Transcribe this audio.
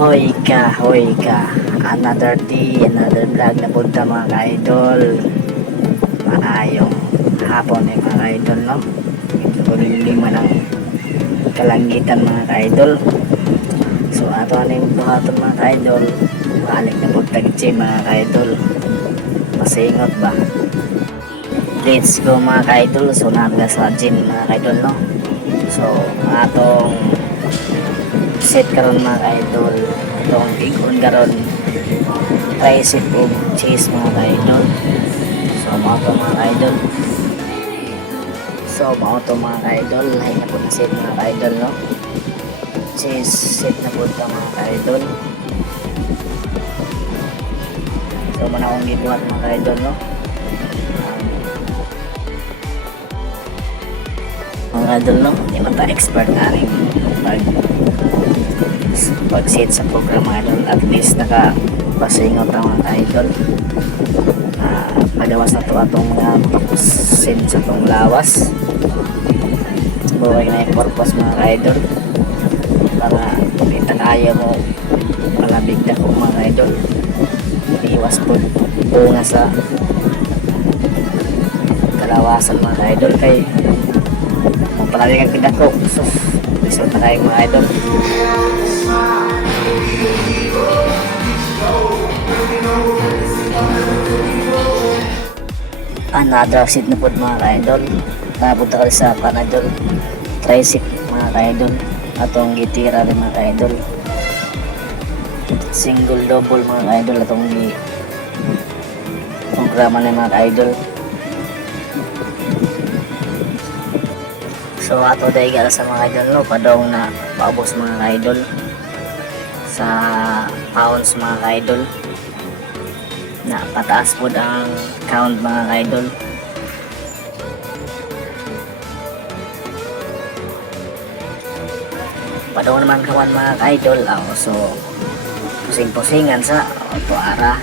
Hoy ka. Another day, another vlog na punta mga ka-idol. Maayong hapon mga ka-idol, no? Kuliling man ang kalangitan mga ka-idol. So ato ano yung buhaton mga ka-idol. Balik na pagtag-gym mga ka-idol. Masingot ba? Let's go mga ka-idol. So naga sa gym mga ka-idol, no? So atong set karon mga ka-idol, itong igon karon tricep o chest mga ka-idol. So mao to mga ka-idol, mga ka-idol, lahi na po na set mga ka-idol, no? Chest set na po ito mga ka-idol. So muna akong gibuhat mga ka-idol, no? Mga ka-idol, no? Hindi man ta expert na rin pag-set sa programa, idol. At least nakapasingot ang mga idol. Magawas na ito atong mga set sa itong lawas. Buhay na yung purpose mga idol, para kita kaya mo malabig na kong mga idol. Iwas po bunga sa kalawasan mga idol, kay palagi kang pinako. So result na kayo mga idol. Another seat na po mga ka-idol. Napunta ka sa panadol tricep mga ka-idol. Atong gitira rin mga ka-idol. Single double mga ka-idol. Atong programa na mga ka-idol. So ato dahil gala sa mga idol, no? Padong na paubos mga ka-idol sa pounds mga ka-idol. Na pataas po ang count mga ka-idol. Padong naman kawan mga ka-idol. So pusing-pusingan sa tuara.